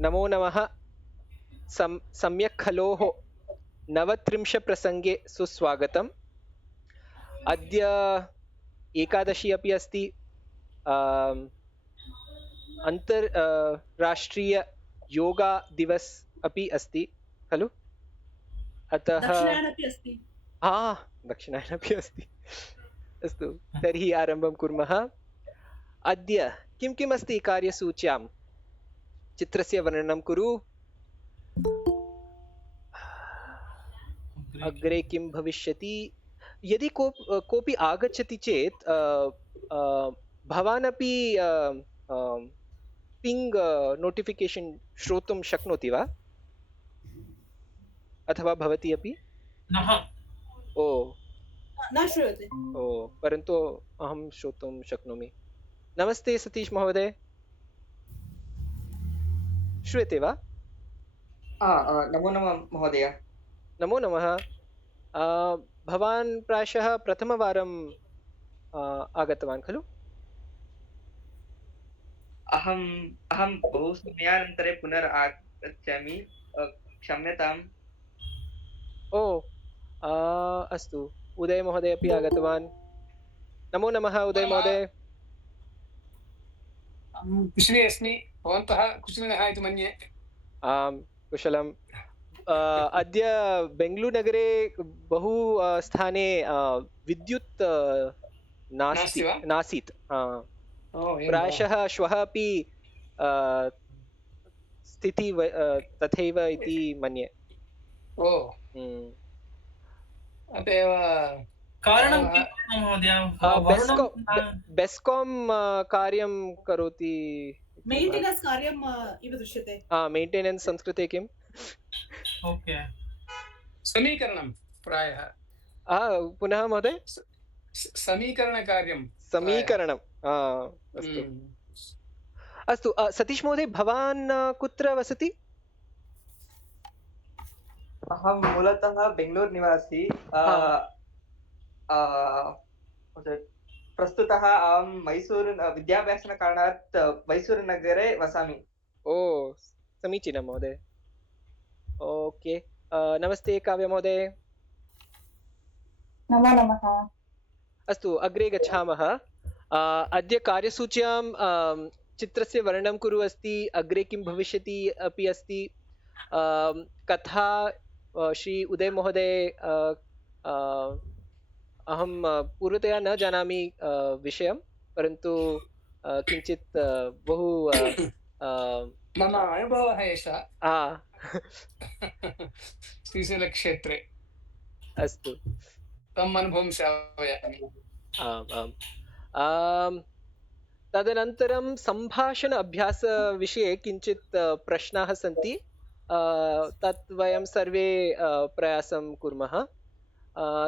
नमो नमः। सम्यक् खलोः 39 प्रसङ्गे सुस्वागतम्। अद्य एकादशी अपि अस्ति। राष्ट्रीय योगा दिवस अपि अस्ति खलु। अतः दक्षिणायनपि अस्ति। दक्षिणायनपि अस्ति। अस्तु, तर्हि आरम्भं कुर्मः। अद्य किं किम् अस्ति कार्यसूच्यां? चित्रस्य वर्णनं कुरु। अग्रे किं भविष्यति? यदि कोऽपि आगच्छति चेत् भवान् अपि पिङ्ग् नोटिफिकेशन् श्रोतुं शक्नोति वा? अथवा भवती अपि? ओ न श्रूयते। ओ परन्तु अहं श्रोतुं शक्नोमि। नमस्ते सतीश महोदय, श्रूयते वा? नमो नमः महोदय। नमो नमः। भवान् प्रायशः प्रथमवारं आगतवान् खलु? अहं बहु समयानन्तरे पुनरागच्छामि, क्षम्यताम्। ओ अस्तु, उदय महोदय अपि आगतवान्। नमो नमः उदय महोदय। कुशली अस्मि, भवन्तः कुशलिनः इति मन्ये। आं कुशलम्। अद्य बेङ्गलूरुनगरे बहु स्थाने विद्युत् नासीत्। प्रायशः श्वः अपि स्थितिः तथैव इति मन्ये। अतएव कारणं किं महोदय? बेस्कॉम कार्यं करोति। मेंटेनेंस कार्यम् इव दृश्यते। मेंटेनेंस संस्कृते किम्? ओके, समीकरणं प्रायः। पुनः महोदय? समीकरणकार्यं। समीकरणम्। अस्तु अस्तु। सतीश महोदय, भवान् कुत्र वसति? अहं मूलतः बेङ्गलूरु निवासी। प्रस्तुतः अहं मैसूरु विद्याभ्यासकारणात् मैसूरुनगरे वसामि। ओ समीचीनं महोदय। ओके, नमस्ते काव्य महोदय। नमो नमः। अस्तु, अग्रे गच्छामः। अद्य कार्यसूच्यां चित्रस्य वर्णनं कुरु अस्ति। अग्रे किं भविष्यति अपि अस्ति। कथा श्री उदय महोदय, अहं पूर्वतया न जानामि विषयं, परन्तु किञ्चित् बहु मम अनुभवः एषः श्रीशैलक्षेत्रे। अस्तु, तम् अनुभवं श्रावयामि। आम्। तदनन्तरं सम्भाषण अभ्यासविषये किञ्चित् प्रश्नाः सन्ति। तत् वयं सर्वे प्रयासं कुर्मः।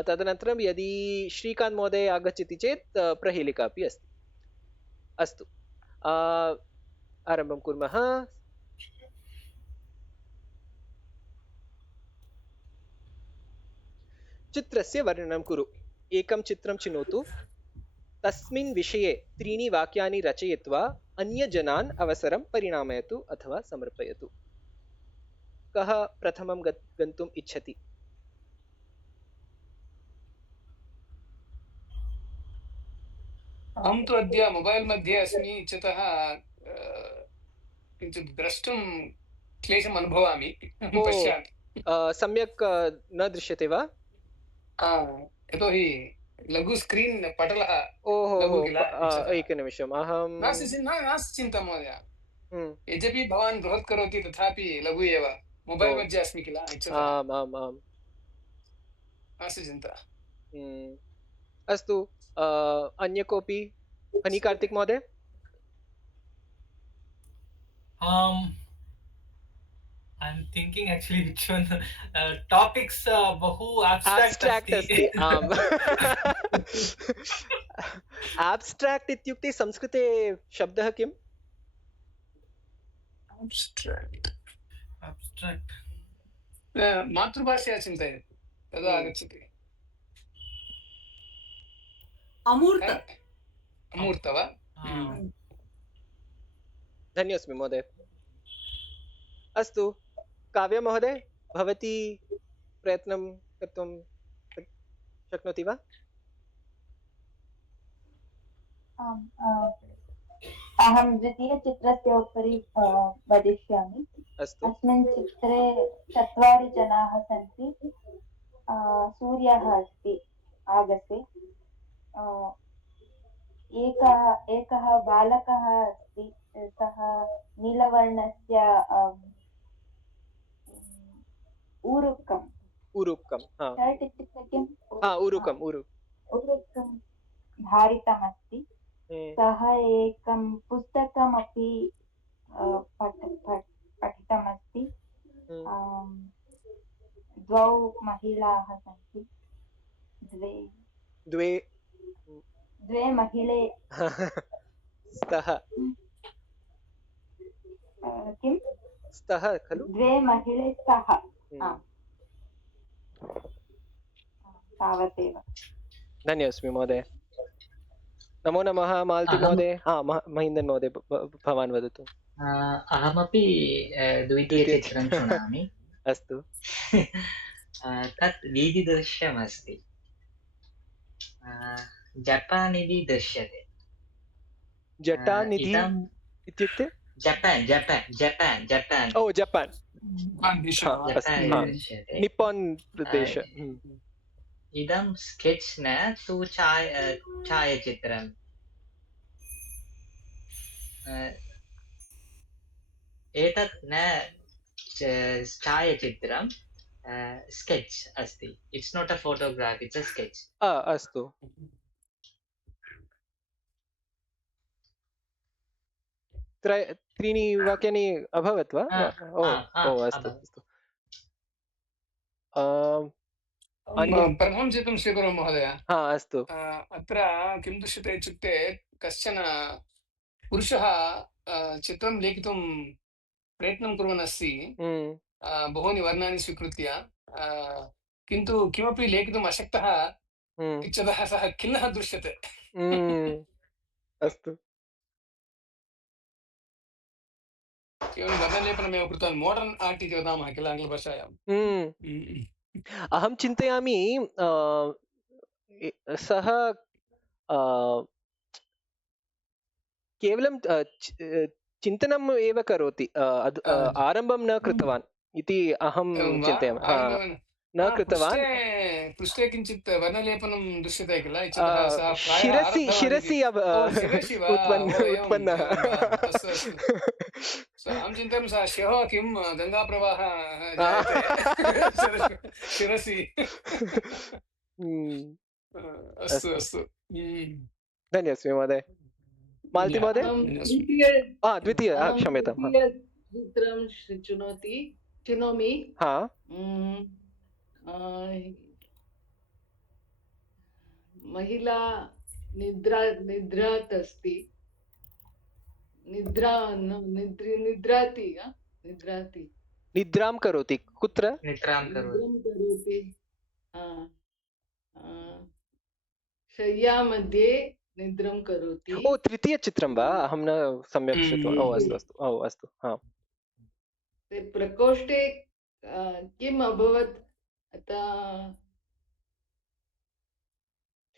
तदनन्तरं यदि श्रीकान्त् महोदय आगच्छति चेत् प्रहेलिका अपि अस्ति। अस्तु, आरम्भं कुर्मः। चित्रस्य वर्णनं कुरु। एकं चित्रं चिनोतु। तस्मिन् विषये 3 वाक्यानि रचयित्वा अन्यजनान् अवसरं परिणामयतु अथवा समर्पयतु। कः प्रथमं गन्तुम् इच्छति? अहं तु अद्य मोबैल् मध्ये अस्मि इत्यतः किञ्चित् द्रष्टुं क्लेशम् अनुभवामि। पश्यामि। सम्यक् न दृश्यते वा? यतोहि लघु स्क्रीन् पटलः। ओहो, एकनिमिषम्। अहं नास्ति चिन्ता महोदय। यद्यपि भवान् बृहत् करोति तथापि लघु एव। मोबैल् मध्ये अस्मि किल। आम् आम् आम्, नास्ति चिन्ता। अस्तु, अन्य कोऽपि? हनी कार्तिक महोदय? I'm thinking actually which one topics बहु abstract अस्ति। आम्। abstract इत्युक्ते संस्कृते शब्दः किम्? abstract मातृभाषया चिन्तयेत् तदा आगच्छति। अमूर्त वा? धन्योऽस्मि महोदय। अस्तु काव्य महोदय भवती प्रयत्नं कर्तुं शक्नोति वा? आम्, अहं द्वितीयचित्रस्य उपरि वदिष्यामि। अस्तु अस्मिन् चित्रे 4 जनाः सन्ति। सूर्यः अस्ति आगसे। एकः बालकः अस्ति, सः नीलवर्णस्य ऊरुकम् ऊरुकं शर्ट् इत्युक्ते किम्? ऊरुकं ऊरुकं धारितमस्ति। सः एकं पुस्तकमपि पठितमस्ति। द्वौ महिलाः सन्ति। द्वे महिले स्तः किं? स्तः खलु? द्वे महिले स्तः। तावदेव। धन्योऽस्मि महोदय। नमो नमः मालती महोदय। महीन्दन् महोदय भवान् वदतु। अहमपि द्वितीयचित्रं शृणोमि। अस्तु। तत् वीथिदृश्यमस्ति। जपान् इति दृश्यते। जटानिधि इत्युक्ते जपान्। ओ जपान् निप्पान् प्रदेश। इदं स्केच् न तु छायाचित्रम्। एतत् न छायाचित्रं, स्केच् अस्ति। It's not a photograph, it's a sketch. अस्तु। त्रीणि वाक्यानि अभवत् वा? अस्तु अस्तु। प्रथमं चित्रं स्वीकुर्मः महोदय। अस्तु। अत्र किं दृश्यते इत्युक्ते कश्चन पुरुषः चित्रं लेखितुं प्रयत्नं कुर्वन् अस्ति, बहूनि वर्णानि स्वीकृत्य, किन्तु किमपि लेखितुम् अशक्तः इत्यतः सः खिन्नः दृश्यते। अस्तु। केवलं वर्णलेपनमेव कृतवान्, मोडर्न् आर्ट् इति वदामः किल आङ्ग्लभाषायाम्। अहं चिन्तयामि सः केवलं चिन्तनम् एव करोति, आरम्भं न कृतवान् इति अहं चिन्तयामि। न कृतवान्। पृष्ठे किञ्चित् वर्णलेपनं दृश्यते किल, शिरसि उत्पन्नः। अहं चिन्तयामि सः श्वः किं गङ्गाप्रवाहः शिरसि। अस्तु अस्तु, धन्योऽस्मि महोदय। मालती महोदय। द्वितीय क्षम्यतां। चित्रं शृणोमि। महिला निद्रात् अस्ति। निद्रां करोति। कुत्र? निद्रां करोति। शय्या मध्ये निद्रां करोति। तृतीयचित्रं वा? अहं न सम्यक् श्रुतवान्। अस्तु। प्रकोष्ठे किम् अभवत् अतः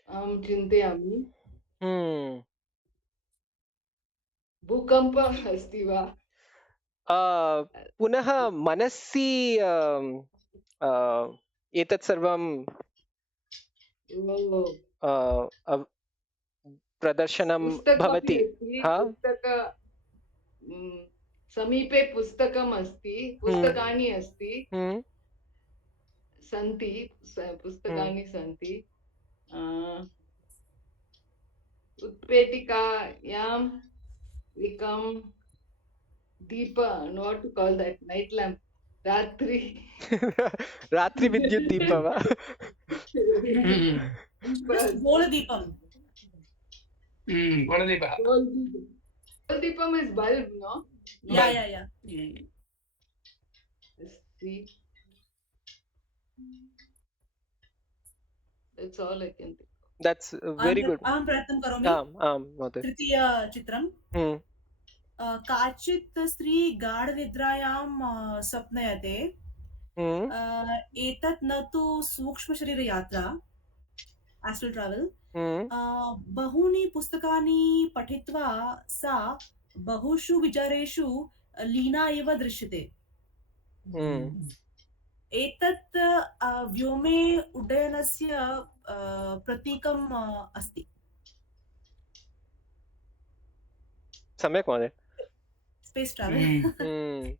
अहं चिन्तयामि भूकम्पः अस्ति वा? पुनः मनसि एतत् सर्वं प्रदर्शनं भवति। समीपे पुस्तकम् अस्ति, पुस्तकानि सन्ति। उत्पेटिकायां एकं दीप, not to call that night lamp, रात्रि विद्युत् दीप वा? गोलदीपं। Golddeepam is bulb, no? Yeah. See, that's all I can think. That's very good. अहं प्रयत्नं करोमि। आम् महोदय। तृतीय चित्रं काचित् स्त्री गाढनिद्रायां स्वप्नयते एतत् न तु सूक्ष्मशरीरयात्रा एस्ट्रल ट्रावेल बहूनि पुस्तकानि पठित्वा सा बहुषु विचारेषु लीना एव दृश्यते एतत् व्योमे उड्डयनस्य प्रतीकम् अस्ति सम्यक् महोदय space travel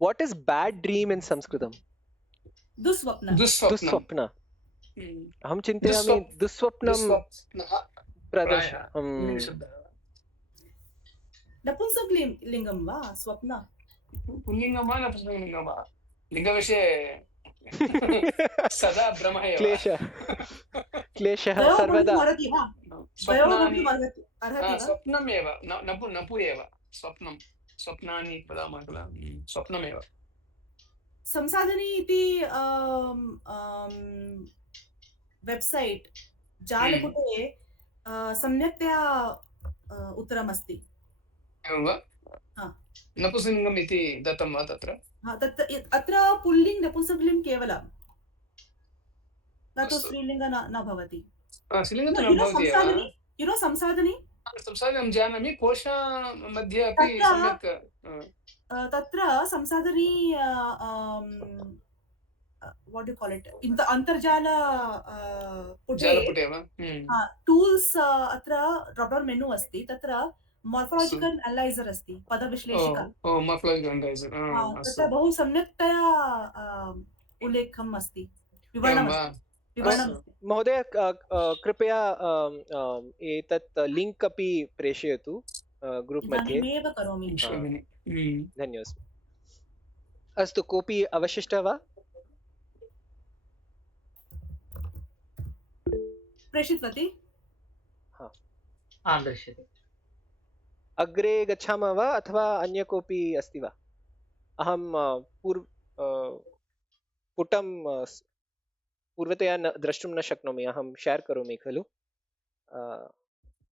what is bad dream in sanskritam दुःस्वप्न दुःस्वप्न अहं चिन्तयामि दुःस्वप्नं प्रदर्श नपुंसकलिङ्गं वा स्वप्न पुल्लिङ्गं वा नपुंसकलिङ्गं वा लिङ्गविषये सदा भ्रमः एव क्लेशः सर्वदा स्वप्नमेव नपु एव स्वप्नानि वदामः किल स्वप्नमेव संसाधनी इति वेब्सैट् जालपुटे सम्यक्तया उत्तरमस्ति एवं वा नपुंसकलिङ्गम् इति दत्तं वा तत्र अत्र पुल्लिङ्ग् नपुंसकलिङ्ग् केवलं न तु स्त्रीलिङ्ग न भवति संसाधनी संसाधनं जानामि कोश मध्ये अपि सम्यक् तत्र संसाधनी what do you call it अन्तर्जाल जालपुटे वा टूल्स् अत्र ड्राप् डौन् मेनु अस्ति तत्र मोर्फोलॉजिकल एनालाइजर अस्ति पदविश्लेषिका मोर्फोलॉजिकल एनालाइजर तत्र बहु सम्यक्तया उल्लेखम् अस्ति विवरणम् महोदय कृपया एतत् लिंक अपि प्रेषयतु ग्रुप् मध्ये इदानीमेव करोमि धन्यवादः अस्तु कोऽपि अवशिष्टः वा प्रेषितवती दृश्यते अग्रे गच्छामः वा अथवा अन्य कोऽपि अस्ति वा अहं पुटं पूर्वतया द्रष्टुं न शक्नोमि अहं शेर् करोमि खलु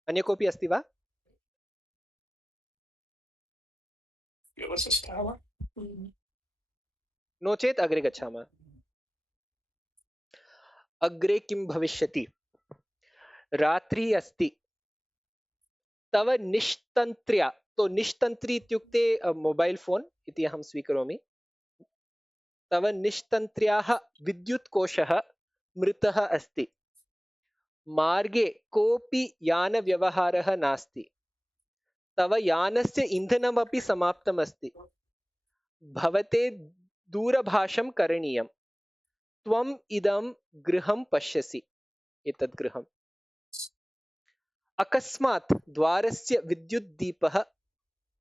अन्य कोऽपि अस्ति वा नो चेत् अग्रे गच्छामः अग्रे किं भविष्यति रात्रि अस्ति तव निष्तन्त्र्या तो निष्तन्त्री इत्युक्ते मोबाइल फोन इति अहं स्वीकरोमि तव निष्तन्त्र्याः विद्युत्कोशः मृतः अस्ति मार्गे कोऽपि यानव्यवहारः नास्ति तव यानस्य इन्धनमपि समाप्तम् अस्ति भवते दूरभाषं करणीयं त्वम् इदं गृहं पश्यसि एतत् गृहम् अकस्मात् द्वारस्य विद्युद्दीपः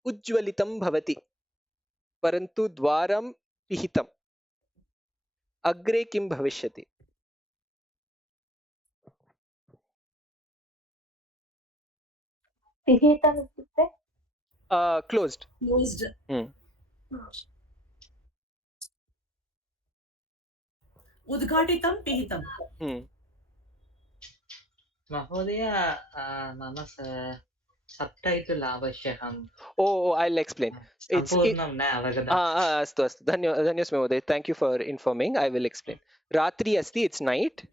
उज्ज्वलितं भवति परन्तु द्वारं पिहितम् अग्रे किं भविष्यति पिहितम् इत्युक्ते क्लोज्ड उद्घाटितं पिहितं महोदय मम सबटाइटल आवश्यकम् I'll explain सम्पूर्णं न अवगतम् अस्तु अस्तु धन्यवादः महोदय thank you for informing I will explain रात्रि अस्ति it's night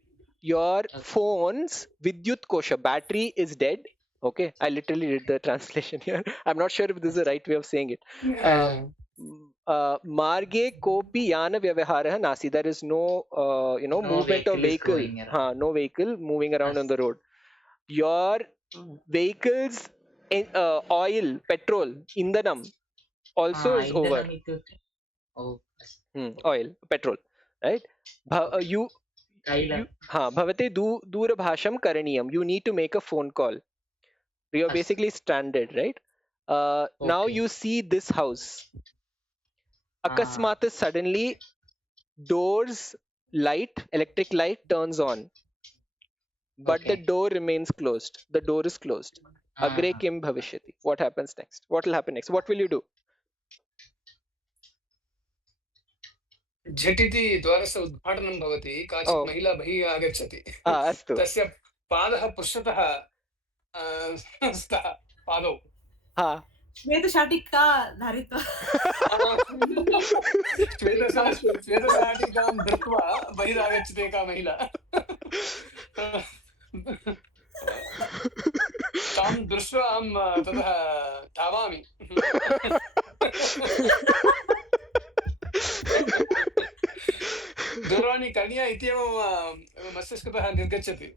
your phone's vidyut kosha battery is dead okay I literally did the translation here I'm not sure if this is the right way of saying it marge kopi yana vyavaharah nasi there is no movement of vehicle no vehicle moving around on the road your vehicles oil petrol indhanam also is over oil petrol right you bhavate durabhasham karaniyam you need to make a phone call you're basically stranded right now you see this house akasmat suddenly doors light electric light turns on but the door remains closed the door is closed agre kim bhavishyati what happens next what will happen next what will you do झटिति द्वारस्य उद्घाटनं भवति काचित् महिला बहिः आगच्छति अस्तु तस्य पादः पृष्ठतः स्तः पादौ श्वेतशाटिका धारित्वा श्वेतशाटिकां धृत्वा बहिरागच्छति एका महिला तां दृष्ट्वा अहं ततः धावामि दूरवाणी करणीया इत्येव मम मस्तिष्कतः निर्गच्छति।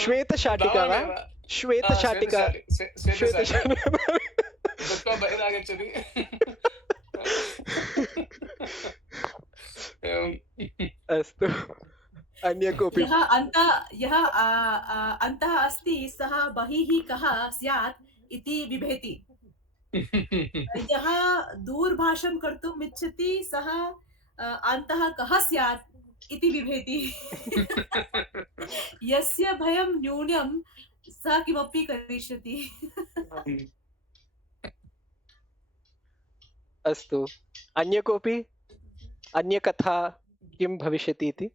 श्वेतशाटिका वा? श्वेतशाटिका दत्वा बहिरागच्छति। अस्तु, अन्य कोऽपि? यः अन्तः अस्ति सः बहिः कः स्यात् इति बिभेति। यः दूरभाषं कर्तुम् इच्छति सः अन्तः कः स्यात् इति बिभेति। यस्य भयं न्यूनं सः किमपि करिष्यति। अस्तु, अन्य कोऽपि? अन्य कथा किं भविष्यति इति?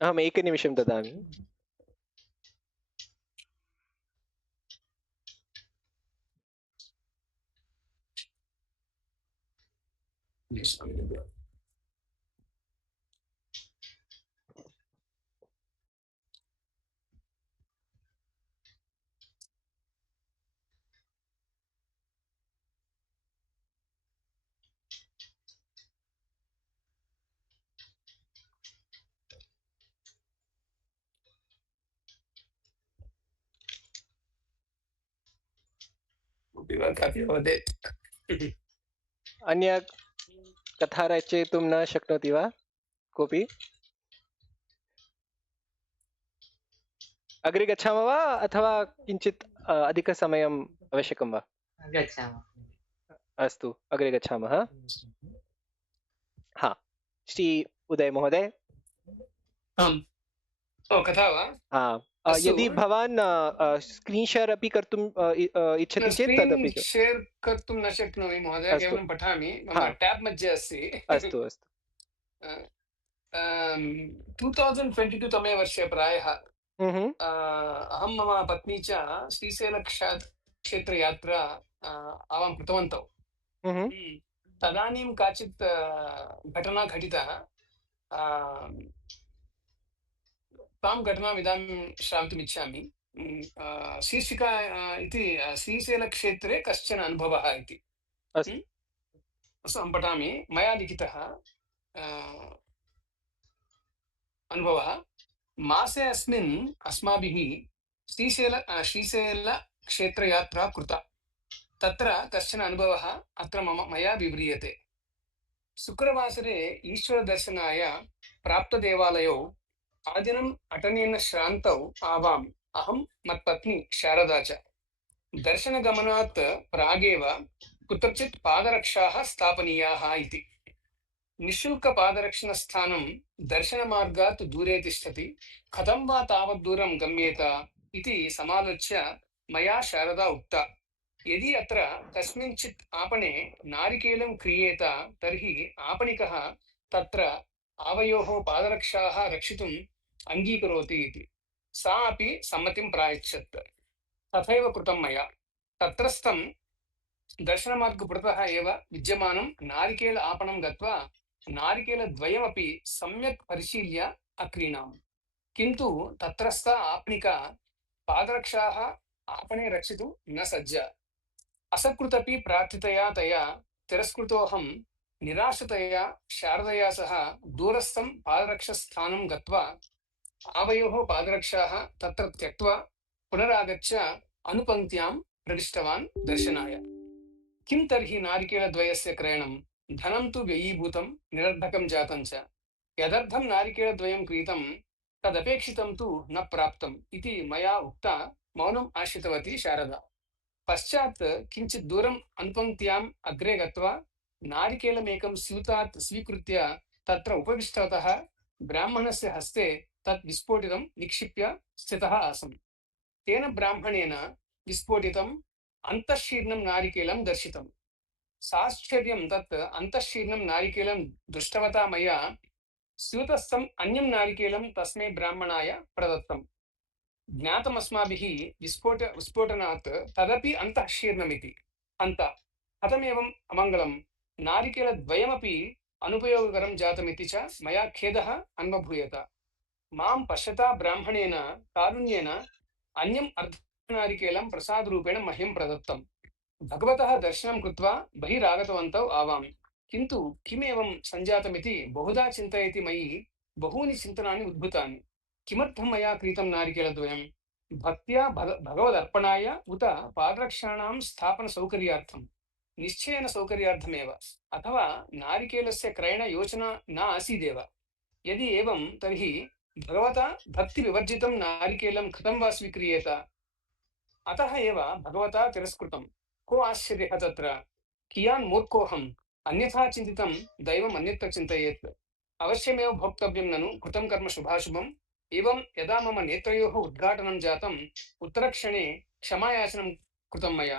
अहम् एकनिमिषं ददामि। अन्य कथा रचयितुं न शक्नोति वा कोऽपि? अग्रे गच्छामः वा अथवा किञ्चित् अधिकसमयम् आवश्यकं वा? गच्छामः। अस्तु, अग्रे गच्छामः। हा, श्री उदय महोदय। कथा वा? हाँ, यदि भवान् स्क्रीन् शेर् अपि कर्तुम् इच्छति चेत् तदपि शेर् कर्तुं न शक्नोमि महोदय, केवलं पठामि। मम टैब् मध्ये अस्ति। अस्तु अस्तु। 2022 तमे वर्षे प्रायः अहं मम पत्नी च श्रीशैलक्षेत्रयात्रा आवां कृतवन्तौ। तदानीं काचित् घटना घटिता। तां घटनाम् इदानीं श्रावयितुम् इच्छामि। शीर्षिका इति श्रीशैलक्षेत्रे कश्चन अनुभवः इति। अस्तु, अहं पठामि। मया लिखितः अनुभवः। मासे अस्मिन् अस्माभिः श्रीशैलक्षेत्रयात्रा कृता। तत्र कश्चन अनुभवः अत्र मया विव्रियते। शुक्रवासरे ईश्वरदर्शनाय प्राप्तदेवालयौ आदिनम् अटनेन श्रान्तौ आवाम् अहं मत्पत्नी शारदा च। दर्शनगमनात् प्रागेव कुत्रचित् पादरक्षाः स्थापनीयाः इति। निःशुल्कपादरक्षणस्थानं दर्शनमार्गात् दूरे तिष्ठति। कथं वा तावत् दूरं गम्येत इति समालोच्य मया शारदा उक्ता। यदि अत्र कस्मिंश्चित् आपणे नारिकेलं क्रियेत तर्हि आपणिकः तत्र आवयोः पादरक्षाः रक्षितुम् अङ्गीकरोति इति। सा अपि सम्मतिं प्रायच्छत्। तथैव कृतं मया। तत्रस्थं दर्शनमार्गपुरतः एव विद्यमानं नारिकेल आपणं गत्वा नारिकेलद्वयमपि सम्यक् परिशील्य अक्रीणाम्। किन्तु तत्रस्थ आपणिका पादरक्षाः आपणे रक्षितुं न सज्जा। असकृतपि प्रार्थितया तया तिरस्कृतोऽहं निराशतया शारदया सह दूरस्थं पादरक्षस्थानं गत्वा आवयोः पादरक्षाः तत्र त्यक्त्वा पुनरागत्य अनुपङ्क्त्यां प्रविष्टवान् दर्शनाय। किं तर्हि नारिकेलद्वयस्य क्रयणं? धनं तु व्ययीभूतं, निरर्धकं जातं च। यदर्थं नारिकेलद्वयं क्रीतं तदपेक्षितं तु न प्राप्तम् इति मया उक्ता मौनम् आश्रितवती शारदा। पश्चात् किञ्चित् दूरम् अनुपङ्क्त्याम् अग्रे गत्वा नारिकेलमेकं स्यूतात् स्वीकृत्य तत्र उपविष्टवतः ब्राह्मणस्य हस्ते तत् विस्फोटितं निक्षिप्य स्थितः आसम्। तेन ब्राह्मणेन विस्फोटितम् अन्तःशीर्णं नारिकेलं दर्शितम्। साश्चर्यं तत् अन्तःशीर्णं नारिकेलं दृष्टवता मया स्यूतस्थम् अन्यं नारिकेलं तस्मै ब्राह्मणाय प्रदत्तम्। ज्ञातमस्माभिः विस्फोटनात् तदपि अन्तः शीर्णमिति अन्तः कथमेवम् अमङ्गलं नारिकेलद्वयमपि अनुपयोगकरं जातमिति च मया खेदः अन्वभूयत मां पश्यता ब्राह्मणेन कारुण्येन अन्यम् अर्धनारिकेलं प्रसादरूपेण मह्यं प्रदत्तं भगवतः दर्शनं कृत्वा बहिरागतवन्तौ आवां किन्तु किमेवं सञ्जातमिति बहुधा चिन्तयति मयि बहूनि चिन्तनानि उद्भूतानि किमर्थं मया क्रीतं नारिकेलद्वयं भक्त्या भगवदर्पणाय उत पादरक्षाणां स्थापनसौकर्यार्थं निश्चयेन सौकर्यार्थमेव अथवा नारिकेलस्य क्रयणयोजना न आसीदेव यदि एवं तर्हि भगवता भक्तिविवर्जितं नारिकेलं कथं वा स्वीक्रियेत अतः एव भगवता तिरस्कृतं को आश्चर्यः तत्र कियान् मूर्खोऽहम् अन्यथा चिन्तितं दैवम् अन्यत्र चिन्तयेत् अवश्यमेव भोक्तव्यं ननु कृतं कर्म शुभाशुभम् एवं यदा मम नेत्रयोः उद्घाटनं जातम् उत्तरक्षणे क्षमायाचनं कृतं मया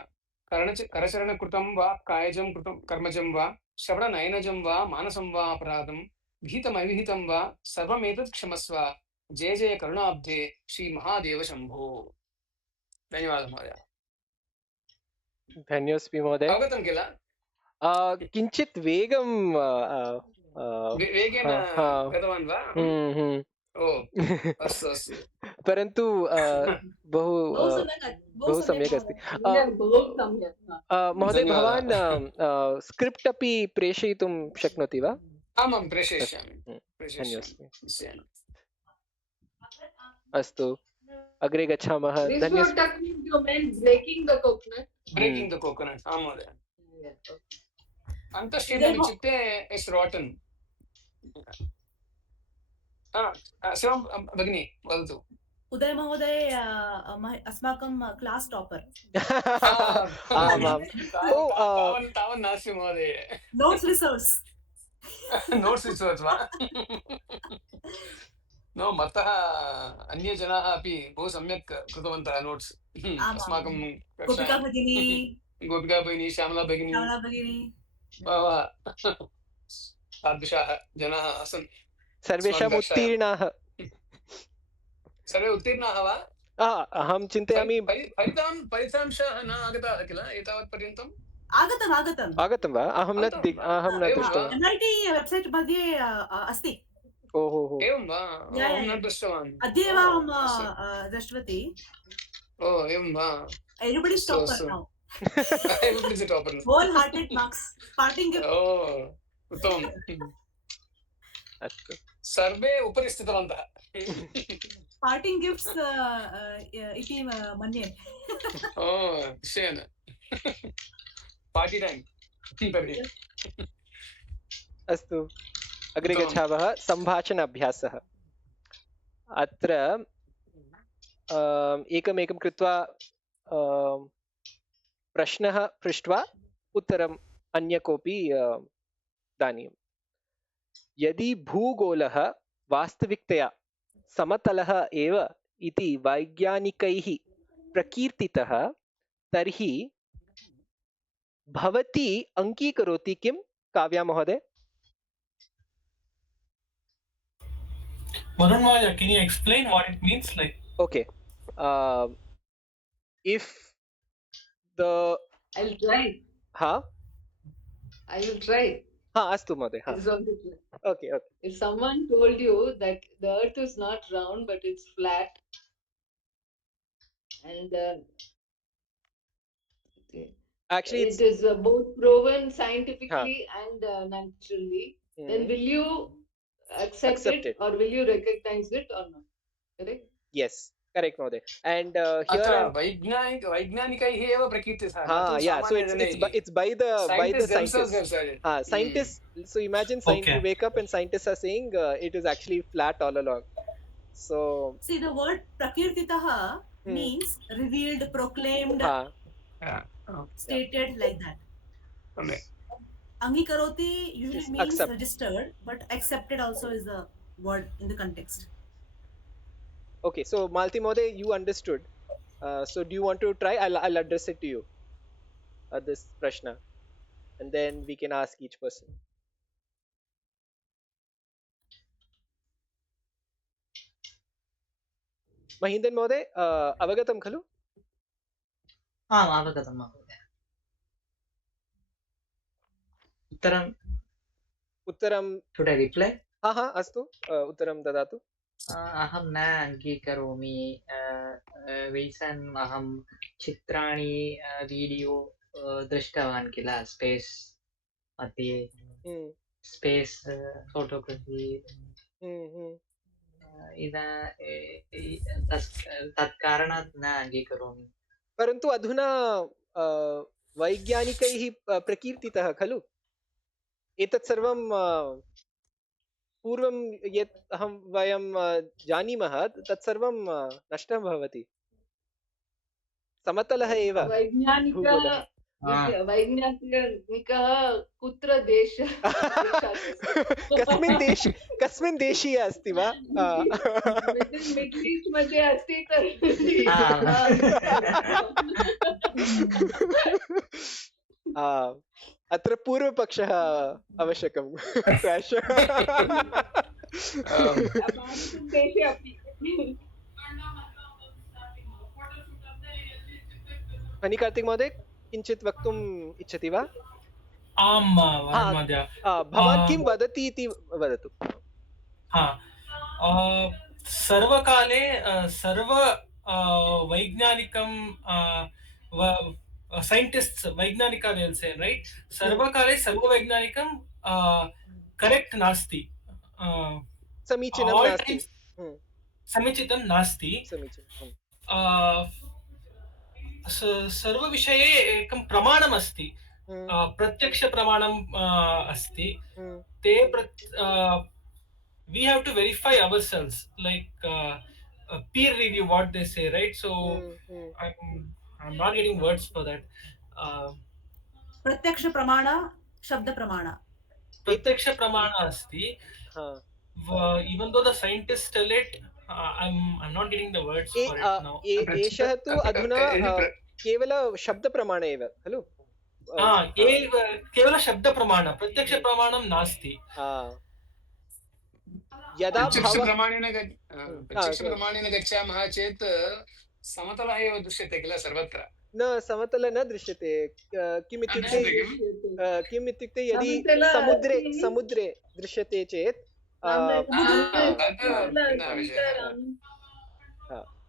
करचरणकृतं वा कायजं कृतं कर्मजं वा श्रवणनयनजं वा मानसं वा अपराधं विहितमविहितं वा सर्वमेतत् क्षमस्व जय जय करुणाब्धे श्रीमहादेव शम्भो धन्यवादः महोदय धन्योऽस्मि महोदय अवगतं किल किञ्चित् वेगं वेगेन गतवान् वा ओ अस्तु अस्तु परन्तु बहु बहु सम्यक् अस्ति महोदय भवान् स्क्रिप्ट् अपि प्रेषयितुं शक्नोति वा आमां प्रेषयिष्यामि धन्योऽस्मि निश्चयेन अस्तु अग्रे गच्छामः Before talking to men breaking the coconut. Breaking the coconut आं महोदय अन्तःशीर्णम् इत्युक्ते इट्स् राटन् शिवं भगिनी वदतु उदय महोदय अस्माकं क्लास् टॉपर तावन् नास्ति महोदय नोट्स् रिसोर्स् नोट्स् रिसोर्स् वा नो मत्तः अन्ये जनाः अपि बहु सम्यक् कृतवन्तः नोट्स् अस्माकं गोपिका भगिनी गोपिका भगिनी श्यामला भगिनी बहवः तादृशाः जनाः आसन् सर्वेषाम् उत्तीर्णाः सर्वे उत्तीर्णाः वा अहं चिन्तयामि फलितांशः न आगताः किल एतावत् पर्यन्तम् आगतं वा अहं न दृष्टवान् MIT वेब्सैट् मध्ये अस्ति ओहो एवं वा अहं न दृष्टवान् अद्य एव अहं दृष्टवती ओ एवं वा everybody is topper now everybody is a topper wholehearted marks parting gift उत्तमम् अस्तु सर्वे उपरि स्थितवन्तः parting gifts इति मन्ये निश्चयेन पार्टी टैम् तर्हि अस्तु अग्रे गच्छामः सम्भाषण अभ्यासः अत्र एकमेकं कृत्वा प्रश्नः पृष्ट्वा उत्तरम् अन्य कोऽपि दानीयम् यदि भूगोलः वास्तविकतया समतलः एव इति वैज्ञानिकैः प्रकीर्तितः तर्हि भवती अङ्गीकरोति किं काव्या महोदय Varun Maharaj, can you explain what it means? Like, okay, if the I'll try. I will try. अस्तु महोदय Okay. If someone told you that the earth is not round but it's flat and actually it is both proven scientifically and naturally, then will you accept it or will you recognize it or not? Correct? Yes, correct mहोदय and here वैज्ञानिकैः एव प्रकीर्तितः so it's by the scientists scientists so imagine you wake up and scientists are saying it is actually flat all along so see the word prakirtitah means revealed proclaimed stated like that angikaroti usually means registered but accepted also is the word in the context. Okay, so Malti Mode, you understood. So do you want to try? I'll address it to you. This prashna, and then we can ask each person. महीन्दन् महोदय अवगतं खलु? आम् अवगतं महोदय। उत्तरं should I reply? अस्तु, उत्तरं ददातु। अहं न अङ्गीकरोमि। रीसन् अहं चित्राणि वीडियो दृष्टवान् किल स्पेस् मध्ये, स्पेस् फोटोग्राफी तत् कारणात् न अङ्गीकरोमि। परन्तु अधुना वैज्ञानिकैः प्रकीर्तितः खलु एतत् सर्वं। पूर्वं यत् वयं जानीमः तत्सर्वं नष्टं भवति। समतलः एव भूगोलः। वैज्ञानिकः कुत्र कस्मिन् देशीय अस्ति वा? मिड्ल ईस्ट् मध्ये अस्ति अत्र पूर्वपक्षः आवश्यकं। देशे अपि कार्तिक महोदय किञ्चित् वक्तुम् इच्छति वा? आम् महोदय, भवान् किं वदति इति वदतु। सर्वकाले सर्व वैज्ञानिकं scientists वैज्ञानिका will say, right? सर्वकाले सर्ववैज्ञानिकं करेक्ट नास्ति, समीचीनं नास्ति। सर्वविषये एकं प्रमाणम् अस्ति, प्रत्यक्षप्रमाणम् अस्ति। ते we have to verify ourselves, like peer review what they say, right? So I'm not getting words for that. प्रत्यक्ष प्रमाण, शब्द प्रमाण, प्रत्यक्ष प्रमाण अस्ति। Even though the scientists tell it, I'm not getting the words for it now. एषः तु अधुना केवल शब्द प्रमाण एव खलु? केवल शब्द प्रमाण, प्रत्यक्ष प्रमाणं नास्ति। यदा प्रत्यक्षप्रमाणेन गच्छामः चेत् समतलः एव दृश्यते किल सर्वत्र? न, समतल न दृश्यते। किम् इत्युक्ते यदि समुद्रे दृश्यते चेत्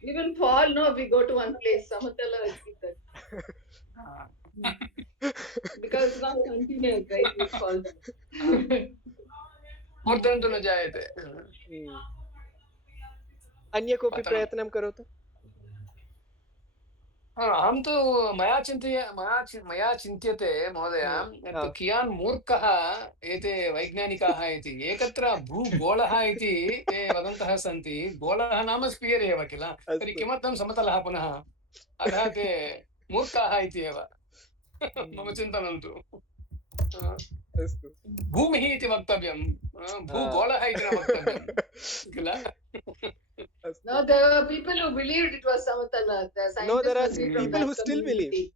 even fall, no, we go to one place, samatala because it's not continuous, right? We fall. मूर्धनं तु न जायते। अन्य कोऽपि प्रयत्नं करोतु। अहं तु मया चिन्त्यते महोदय, कियान् मूर्खः एते वैज्ञानिकाः इति। एकत्र भूगोलः इति ते वदन्तः सन्ति, गोलः नाम स्फियर् एव किल, तर्हि किमर्थं समतलः पुनः? अतः ते मूर्खाः इति एव मम चिन्तनं तु। भूमिः इति वक्तव्यं, भूगोलः इति न वक्तव्यं किल? No, there were people who believed it was samatala. No, there are people who still believe.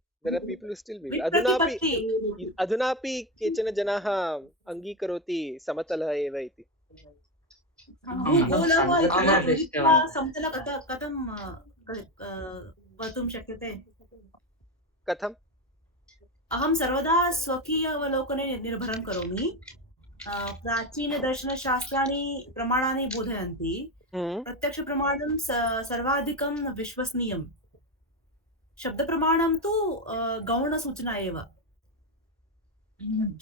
अधुनापि केचन जनाः अङ्गीकरोति समतलः एव इति। समतल कथं वक्तुं शक्यते? कथम्? अहं सर्वदा स्वकीय अवलोकने निर्भरं करोमि। प्राचीनदर्शनशास्त्राणि प्रमाणानि बोधयन्ति। प्रत्यक्षप्रमाणं सर्वाधिकं विश्वसनीयं। शब्दप्रमाणं तु गौणसूचना एव।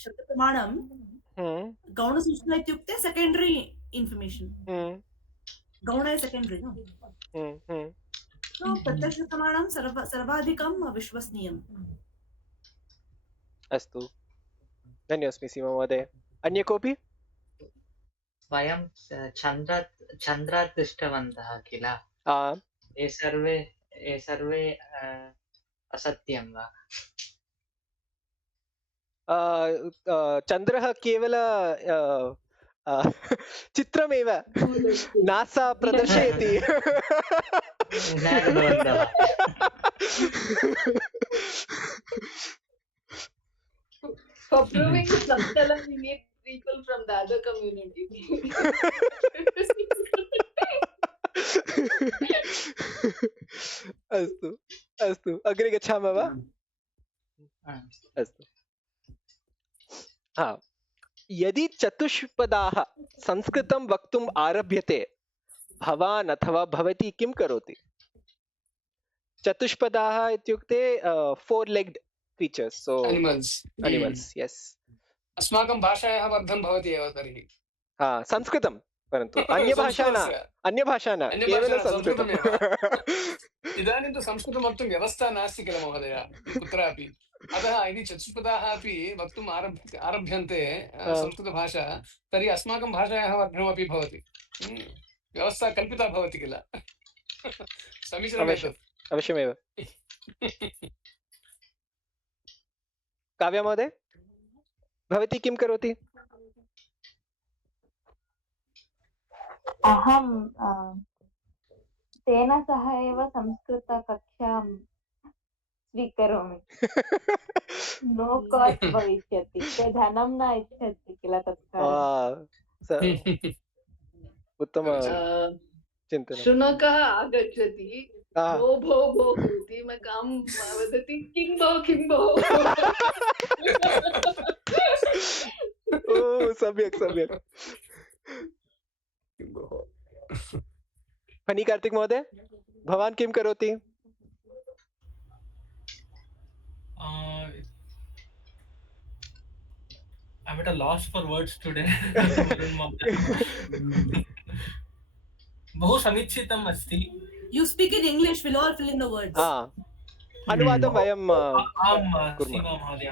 शब्दप्रमाणं गौणसूचना इत्युक्ते सेकेण्डरी इन्फर्मेशन्। गौण सेकेण्डरी, प्रत्यक्षप्रमाणं सर्वाधिकं विश्वसनीयम्। अस्तु, धन्योऽस्मि सीमा महोदय। अन्य कोऽपि? वयं चन्द्रात् दृष्टवन्तः किल, ये सर्वे असत्यं वा? चन्द्रः केवल चित्रमेव नासा प्रदर्शयति। For proving the samtala, we need people from the other community. अस्तु अस्तु अग्रे गच्छामः वा? अस्तु यदि चतुष्पदाः संस्कृतं वक्तुम् आरभ्यते भवान् अथवा भवती किं करोति? चतुष्पदाः इत्युक्ते four legged creatures, so animals, yes. अस्माकं भाषायाः वर्धं भवति एव तर्हि। संस्कृतं, परन्तु अन्यभाषा न, केवलं संस्कृतम्। इदानीं तु संस्कृतं वक्तुं व्यवस्था नास्ति किल महोदय कुत्रापि, अतः यदि चतुष्पदाः अपि वक्तुम् आरभ्यन्ते संस्कृतभाषा, तर्हि अस्माकं भाषायाः वर्धनमपि भवति, व्यवस्था कल्पिता भवति किल। समीचीनमेतत्, अवश्यमेव। काव्या महोदय, भवती किं करोति? अहं तेन सह एव संस्कृतकक्षां स्वीकरोमि। नो कास्ट् भविष्यति, ते धनं न इच्छति किल तत्कारणम्। उत्तम चिन्तनं। शुनकः आगच्छति, भो भो भो इति मकां वदति, किं भो किं भो। सम्यक् सम्यक्। फनी कार्तिक महोदय, भवान् किं करोति? I'm at a loss for words today. बहु समीचीनम् अस्ति। You speak in English, we'll all fill in the words. अनुवादं वयं कुर्मः महोदय।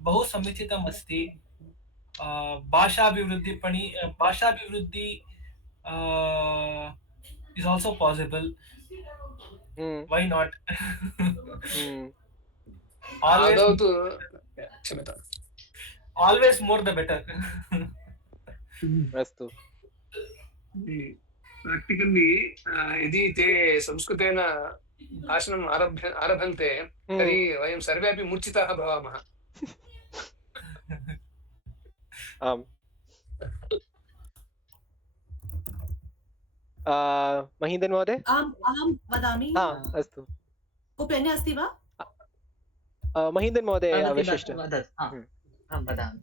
बहु समीचीनम् अस्ति। भाषाभिवृद्धि is also possible. Why not? Always more the better. अस्तु। प्राक्टिकली यदि ते संस्कृतेन भाषणम् आरभन्ते तर्हि वयं सर्वे अपि मूर्छिताः भवामः। आम्। महीन्दन् महोदय? अहं वदामि। अस्तु। कोऽपि अन्यः अस्ति वा? महीन्दन् महोदय अवशिष्ट। अहं वदामि।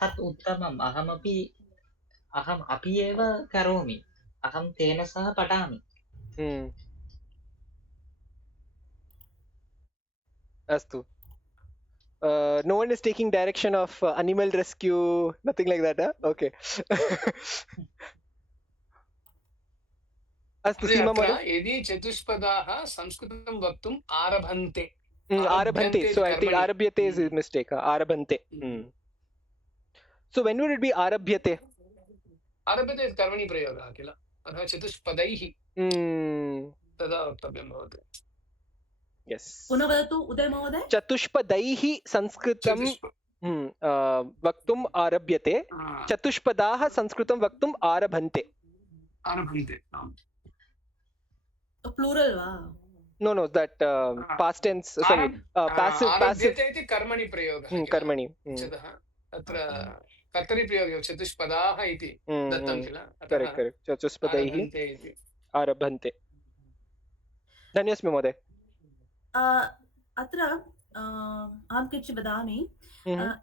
तत् उत्तमम्। अहम् अपि एव करोमि। अहं तेन सह पठामि। अस्तु। No one is taking direction of animal rescue, nothing like that, huh? Okay. अस्तु सीमा महोदय। यदि चतुष्पदाः संस्कृतं वक्तुम् आरभन्ते, so I think आरभ्यते is a mistake. आरभन्ते. So when would it be आरभ्यते? आरभ्यते कर्मणि प्रयोगः किल, अतः चतुष्पदैः तदा वक्तव्यं भवति। Yes. पुनः वदतु उदय महोदय। चतुष्पदैः संस्कृतं वक्तुम् आरभ्यते, चतुष्पदाः संस्कृतं वक्तुम् आरभन्ते। प्लूरल् वा? No, that past tense, sorry, passive इति कर्मणि प्रयोगः, कर्मणि। अत्र कर्तरि प्रयोगः चतुष्पदाः इति दत्तं किल, करेक्ट्, चतुष्पदैः आरभन्ते। धन्योऽस्मि महोदय। अत्र अहं किञ्चित् वदामि।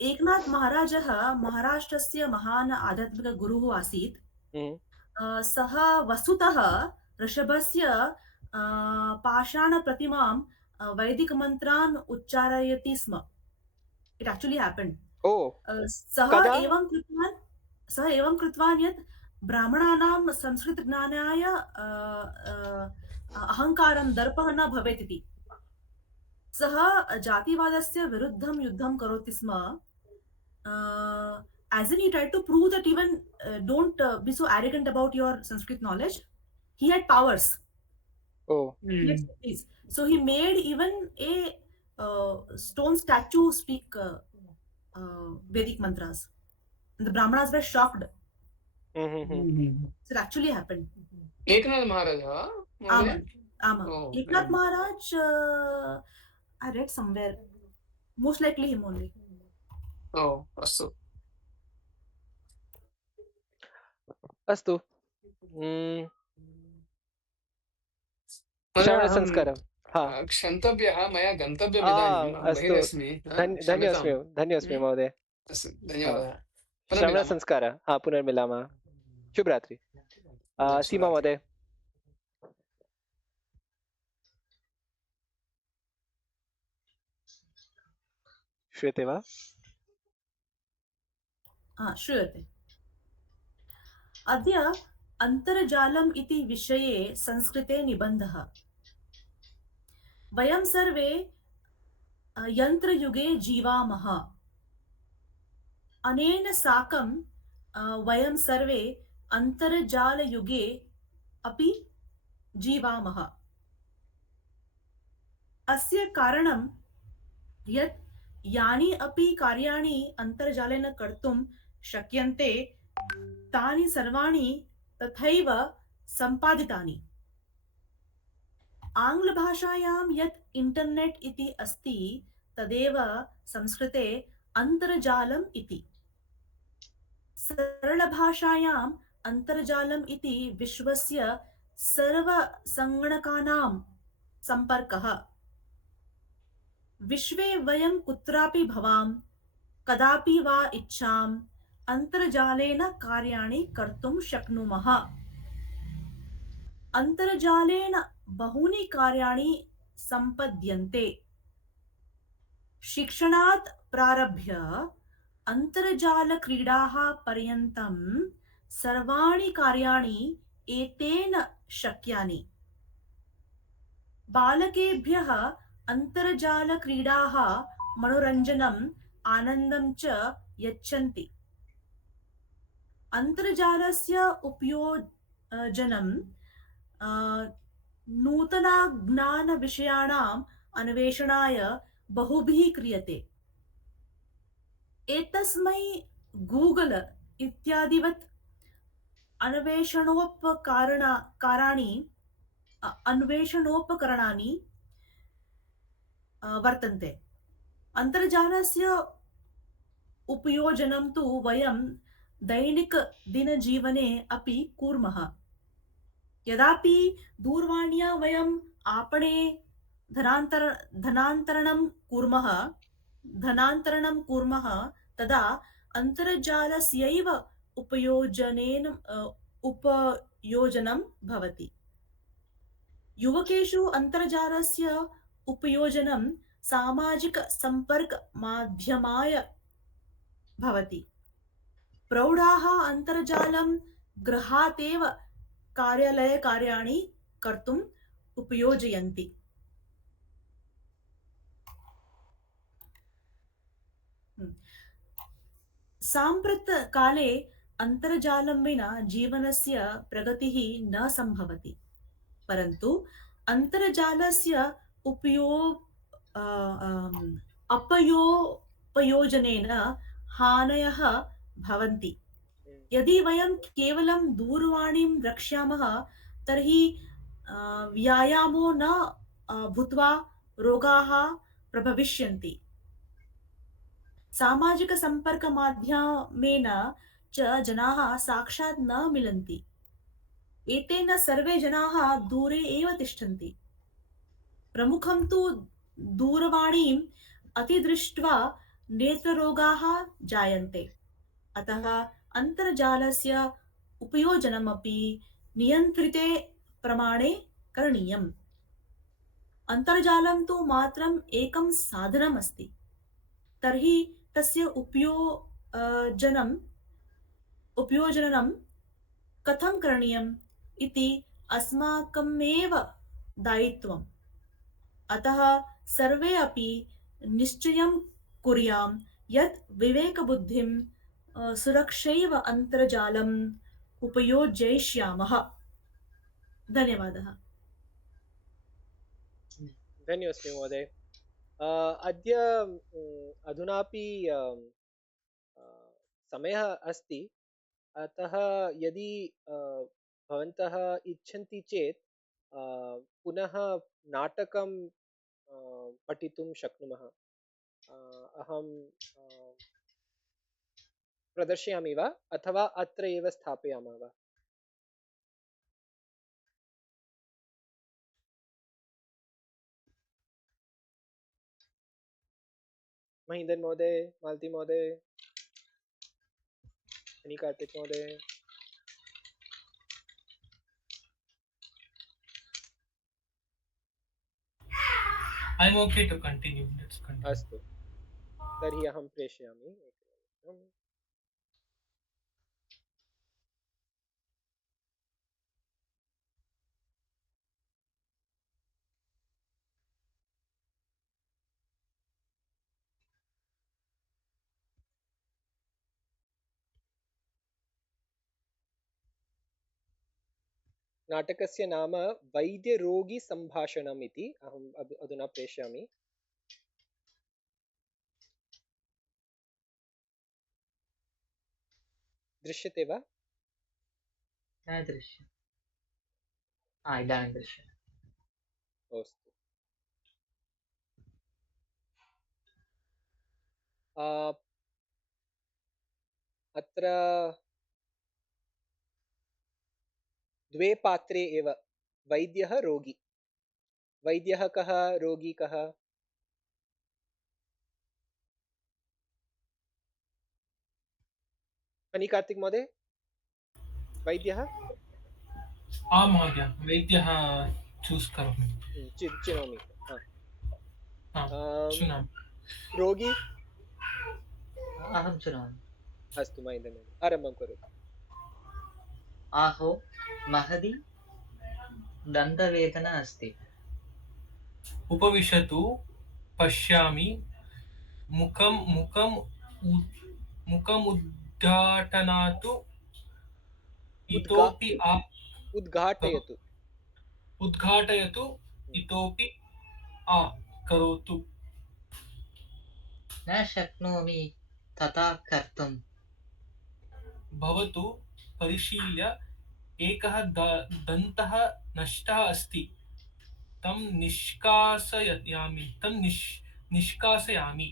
एकनाथ महाराजः महाराष्ट्रस्य महान् आध्यात्मिकगुरुः आसीत्। सः वस्तुतः ऋषभस्य पाषाणप्रतिमां वैदिकमन्त्रान् उच्चारयति स्म। इट् एक्चुअली हैपेंड। सः एवं कृतवान् यत् ब्राह्मणानां संस्कृतज्ञानाय अहङ्कारं दर्पः न भवेत् इति। सः जातिवादस्य विरुद्धं युद्धं करोति स्म। As in he tried to prove that even don't be so arrogant about your Sanskrit knowledge. He had powers. So he made even a stone statue speak Vedic mantras. And the Brahmanas were shocked. So it actually happened. Eknath Maharaj, Eknath Maharaj, I read somewhere. Most likely him only. अस्तु अस्तु। श्रवणसंस्कारः क्षन्तव्यः, मया गन्तव्यम् इदानीं, अस्तु बहिरस्मि। धन्योऽस्मि महोदय। अस्तु, धन्यवादः। श्रवणसंस्कारः पुनर्मिलामः। शुभरात्रि। सीमा महोदय। श्रूयते वा? श्रूयते। अद्य अन्तर्जालम् इति विषये संस्कृते निबन्धः। वयं सर्वे यन्त्रयुगे जीवामः। अनेन साकं वयं सर्वे अन्तर्जालयुगे अपि जीवामः। अस्य कारणं यत् यानि अपि कार्याणि अन्तर्जालेन कर्तुं शक्यन्ते तानि सर्वाणि तथैव सम्पादितानि। आङ्ग्लभाषायां यत् इण्टर्नेट् इति अस्ति तदेव संस्कृते अन्तर्जालम् इति। सरलभाषायाम् अन्तर्जालम् इति विश्वस्य सर्वसङ्गणकानां सम्पर्कः। विश्वे वयं कुत्रापि भवाम कदापि वा इच्छाम् अन्तर्जालेन कार्याणि कर्तुं शक्नुमः। अन्तर्जालेन बहूनि कार्याणि सम्पद्यन्ते। शिक्षणात् प्रारभ्य अन्तर्जालक्रीडाः पर्यन्तं सर्वाणि कार्याणि एतेन शक्यानि। बालकेभ्यः अन्तर्जालक्रीडाः मनोरञ्जनम् आनन्दं च यच्छन्ति। अन्तर्जालस्य उपयोजनं नूतनज्ञानविषयाणाम् अन्वेषणाय बहुभिः क्रियते। एतस्मै गूगल इत्यादिवत् अन्वेषणोपकरणानि वर्तन्ते। अन्तर्जालस्य उपयोजनं तु वयं दैनिकदिनजीवने अपि कुर्मः। यदापि दूरवाण्या वयम् आपणे धनान्तरणं कुर्मः तदा अन्तर्जालस्यैव उपयोजनं भवति। युवकेषु अन्तर्जालस्य उपयोजनं सामाजिकसम्पर्कमाध्यमाय भवति। प्रौढाः अन्तर्जालं गृहात् एव कार्यालयकार्याणि कर्तुम् उपयोजयन्ति। साम्प्रतकाले अन्तर्जालं विना जीवनस्य प्रगतिः न सम्भवति। परन्तु अन्तर्जालस्य अपयोजनेन हानयः भवन्ति। यदि वयं केवलं दूरवाणीं रक्ष्यामः तर्हि व्यायामो न भूत्वा रोगाः प्रभविष्यन्ति। सामाजिकसम्पर्कमाध्यमेन च जनाः साक्षात् न मिलन्ति। एतेन सर्वे जनाः दूरे एव तिष्ठन्ति। प्रमुखं तु दूरवाणीम् अतिदृष्ट्वा नेत्ररोगाः जायन्ते। अतः अन्तर्जालस्य उपयोजनमपि नियन्त्रिते प्रमाणे करणीयम्। अन्तर्जालं तु मात्रम् एकं साधनम् अस्ति। तर्हि तस्य उपयोजनं कथं करणीयम् इति अस्माकमेव दायित्वम्। अतः सर्वे अपि निश्चयं कुर्याम् यत् विवेकबुद्धिं सुरक्षैव अन्तर्जालम् उपयोजयिष्यामः। धन्यवादः। धन्योऽस्मि महोदय। अद्य अधुनापि समयः अस्ति। अतः यदि भवन्तः इच्छन्ति चेत् पुनः नाटकं पठितुं शक्नुमः। अहं प्रदर्शयामि वा अथवा अत्र एव स्थापयामः वा? महींदर महोदय, मालती महोदय, कार्तिक महोदय। I'm okay to continue. Let's continue. अस्तु, तर्हि अहं प्रेषयामि। नाटकस्य नाम वैद्यरोगिसम्भाषणम् इति अहम् अधुना प्रेषयामि। दृश्यते वा? न दृश्यते। इदानीं दृश्यते। अस्तु। अत्र द्वे पात्रे एव वैद्यः रोगी। वैद्यः कः, रोगी कः? कार्तिक महोदय, वैद्यः? आं महोदय, वैद्यः चूस् करोमि। चिनोमि। रोगी? अहं चिनोमि। अस्तु महोदय, आरम्भं करोतु। आहो, महती दन्तवेदना अस्ति। उपविशतु, पश्यामि। मुखमुद्घाटनातु। इतोपि उद्घाटयतु। उद्घाटयतु, इतोपि करोतु। न शक्नोमि तथा कर्तुं। भवतु परिशील्य, एकः दन्तः नष्टः अस्ति। तं निष्कासयामि।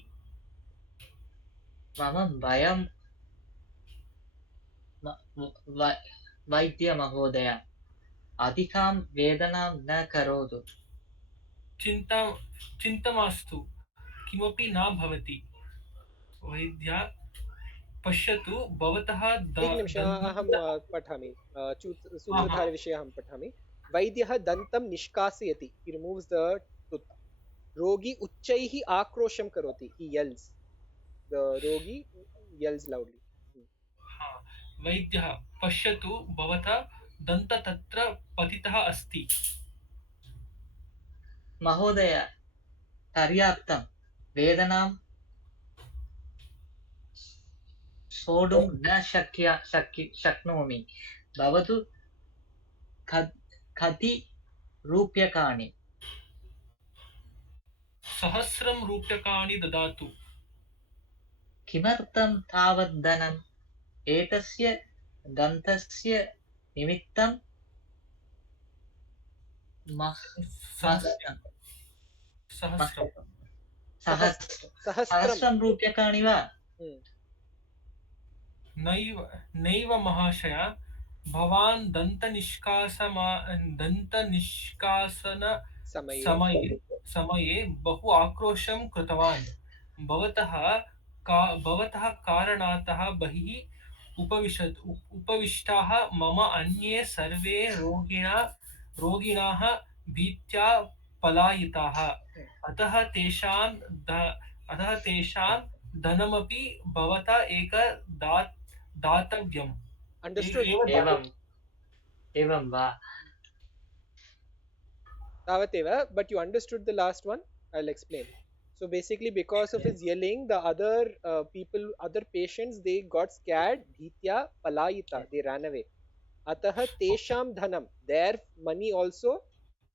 मम भयं वैद्यमहोदय, अधिकां वेदनां न करोतु। चिन्ता मास्तु, किमपि न भवति। वैद्य, पश्यतु, भवतः अहं पठामि। सूत्रधारविषये अहं पठामि। वैद्यः दन्तं निष्कासयति, he removes the tooth. रोगी उच्चैः आक्रोशं करोति, he yells. The रोगी yells loudly. वैद्यः, पश्यतु, भवतः दन्त तत्र पतितः अस्ति। महोदय, पर्याप्तं। वेदनां सोढुं न शक्नोमि। भवतु कति रूप्यकाणि? 1000 रूप्यकाणि ददातु। किमर्थं तावत् धनम्? एतस्य दन्तस्य निमित्तं सहस्रं रूप्यकाणि वा? नैव महाशय, भवान् दन्तनिष्कासन समये बहु आक्रोशं कृतवान्। भवतः कारणातः बहिः उपविष्टाः मम अन्ये सर्वे रोगिणाः भीत्या पलायिताः। अतः तेषां धनमपि भवता दातव्यम्। एवं वा? तावदेव, but you understood the last one? I'll explain. So basically, because of his yelling, the other patients, they got scared. Bhitya palayita, they ran away. Atah tesham dhanam, their money also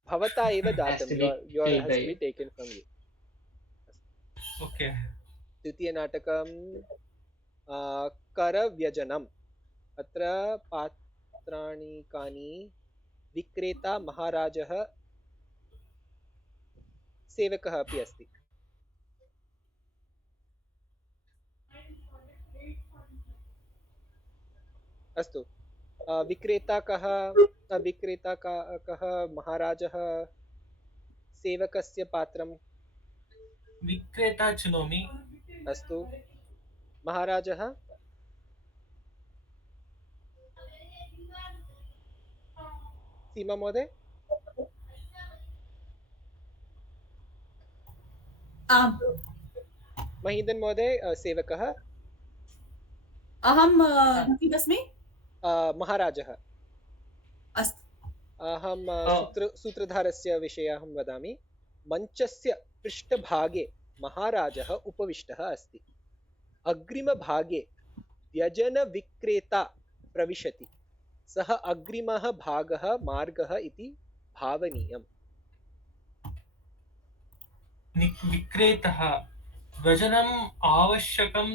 bhavata eva datam, your has to be taken from you. Okay. द्वितीय नाटकं करव्यजनम्। अत्र पात्राणि कानि? विक्रेता, महाराजः, सेवकः अपि अस्ति। अस्तु, विक्रेता कः, महाराजः, सेवकस्य पात्रं? विक्रेता चिनोमि। अस्तु महाराजः सीमा महोदय आम् महीदन महोदय सेवकः अहं किमस्मि महाराजः अस्तु अहं सूत्रधारस्य विषये अहं वदामि मञ्चस्य पृष्ठभागे महाराजः उपविष्टः अस्ति अग्रिमभागे व्यजनविक्रेता प्रविशति सः अग्रिमः भागः मार्गः इति भावनीयम् विक्रेतः व्यजनम् आवश्यकं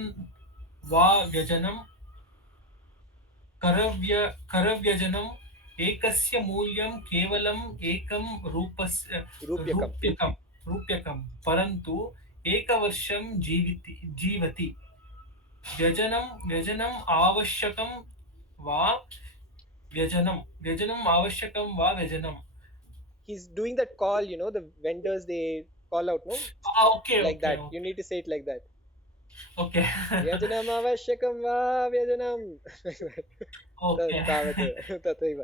वा व्यजनं करव्यजनम् एकस्य मूल्यं केवलम् एकं रूप्यकं परन्तु एकवर्षं जीवति व्यजनम् आवश्यकं वा व्यजनम् He's doing that call, you know, the vendors, they call out, no? Okay, like okay, that. Okay. You need to say it like that. Okay. व्यजनम् आवश्यकं वा व्यजनम् Okay. तथैव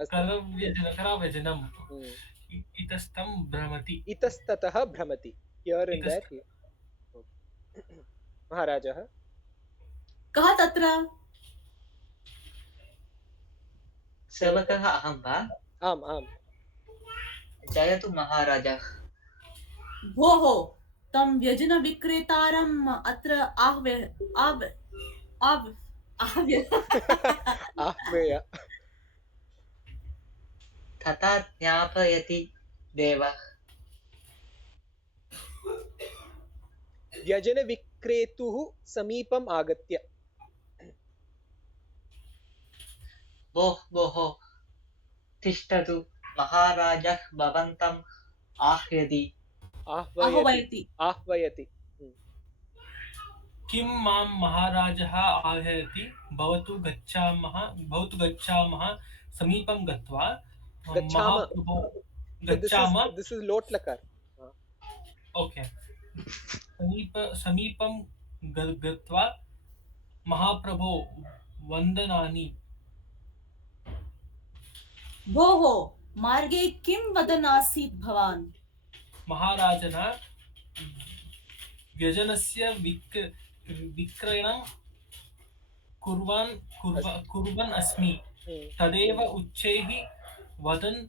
करव्यजनम् इतस्तं भ्रमति इतस्ततः भ्रमति here and there महाराजः कः तत्र सेवकः अहं वा आम् आम् जयतु महाराजः भोः तं व्यजनविक्रेतारम् अत्र आह्वय तथा ज्ञापयति देवः व्यजनविक्रेतुः समीपम् आगत्य भोः तिष्ठतु महाराजः भवन्तम् आह्वयति किं मां महाराजः आह्वयति भवतु गच्छामः समीपं गत्वा गच्छामः this is lot lakar okay समीपं गत्वा महाप्रभो वन्दनानि भोः मार्गे किं वदन् आसीत् भवान् महाराजन व्यजनस्य विक्रयणं कुर्वन् अस्मि तदेव उच्चैः वदन्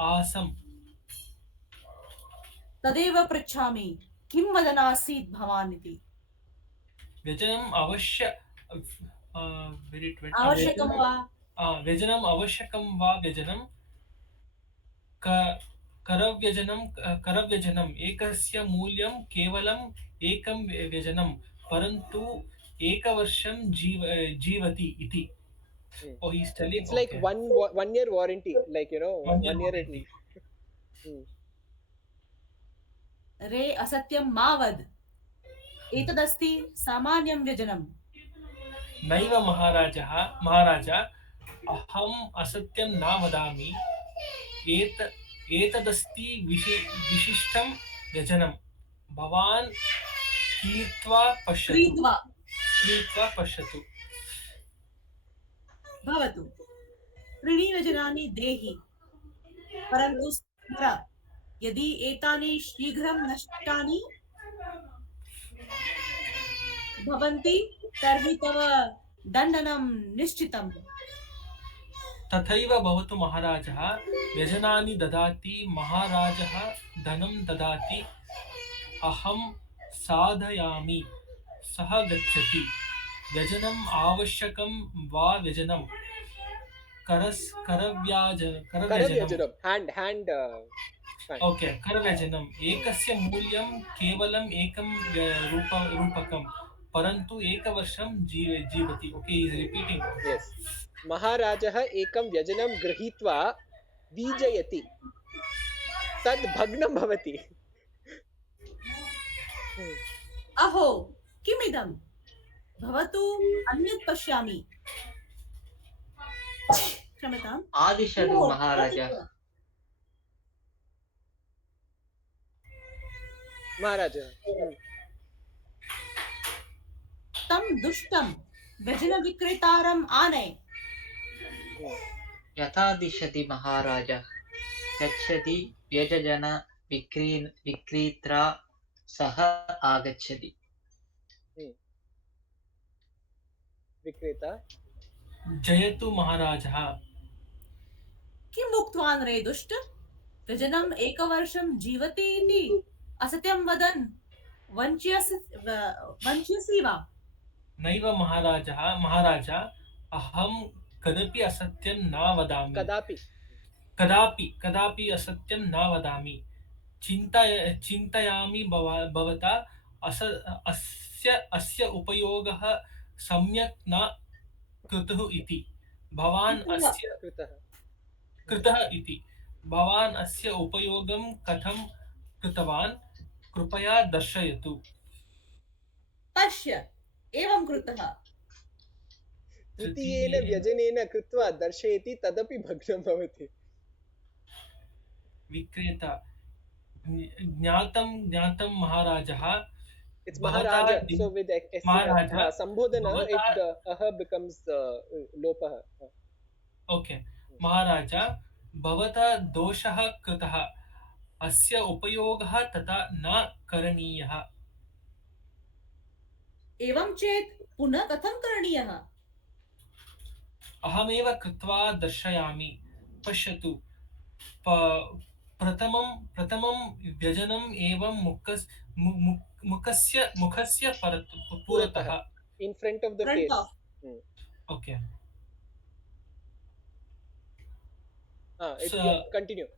आसम् तदेव पृच्छामि किं वदन् आसीत् भवान् इति व्यजनम् आवश्यकं वा व्यजनम् आवश्यकं वा व्यजनं करव्यजनम् एकस्य मूल्यं केवलम् एकं व्यजनं परन्तु एकवर्षं जीवति इति Oh, he's telling. It's like one year warranty, like, you know, 1 year at least. रे असत्यं मा वद एतदस्ति सामान्यं व्यजनम् नैव महाराज अहम् असत्यं न वदामि एतदस्ति विशिष्टं व्यजनं भवान् क्रीत्वा पश्यतु भवतु त्रीणि व्यजनानि देहि परन्तु स्मर यदि एतानि शीघ्रं नष्टानि भवन्ति तर्हि तव दण्डनं निश्चितम् तथैव भवतु महाराजः व्यजनानि ददाति महाराजः धनं ददाति अहं साधयामि सः गच्छति व्यजनम् आवश्यकं वा व्यजनं करव्यजनम् एकस्य मूल्यं केवलम् एकं रूपकं परन्तु एकवर्षं जीवति ओके इज रिपीटिंग यस महाराजः एकं व्यजनं गृहीत्वा बीजयति तद् भग्नं भवति अहो किमिदं भवतु अन्यत् पश्यामि क्षम्यताम् महाराज तं दुष्टं व्यजनविक्रेतारम् आनय। यथा दिशति महाराजः गच्छति व्यजन विक्रेत्रा सह आगच्छति। विक्रेता जयतु महाराजः। किम् उक्तवान् रे दुष्ट? व्यजनम् एकवर्षं जीवति इति असत्यं वदन् वञ्च्यसि वा? नैव महाराज अहं कदापि असत्यं न वदामि। कदापि असत्यं न वदामि। चिन्तयामि भवता अस्य उपयोगः सम्यक् न कृतः इति। भवान् अस्य उपयोगं कथं कृतवान् कृपया दर्शयतु। पश्य, एवं कृतः। तृतीयेन व्यजनेन कृत्वा दर्शयति तदपि भग्नं भवति। विक्रेता ज्ञातं महाराजः। It's Maharaja. So with Maharaja, Sambodhana, the aha becomes lopah. Okay. Maharaja, भवता दोषः कृतः। अस्य उपयोगः तथा न करणीयः। एवं चेत् पुनः कथं करणीयः? अहमेव कृत्वा दर्शयामि। पश्यतु, प्रथमं व्यजनम् एवं मुखस्य पुरतः। In front of the face. Okay. Continue.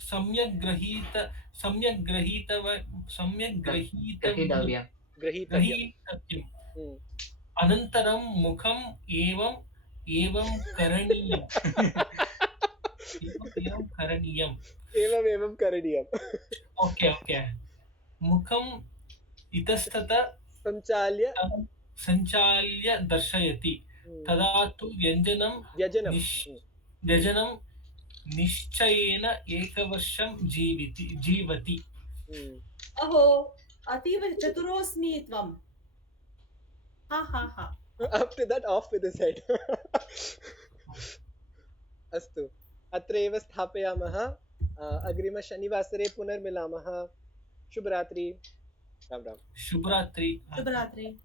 सम्यक् ग्रहीतव्यम्। अनन्तरं मुखम् एवं करणीयम्। एवं करणीयम्। ओके। मुखम् इतस्ततः सञ्चाल्य दर्शयति। तदा तु व्यजनं निश्चयेन एकवर्षं जीवति। अहो, अतीव चतुरोऽस्मि त्वं। हा। After that, off with his head. अस्तु, अत्र एव स्थापयामः। अग्रिमशनिवासरे पुनर्मिलामः। शुभरात्रि। राम राम। शुभरात्रि। शुभरात्रि।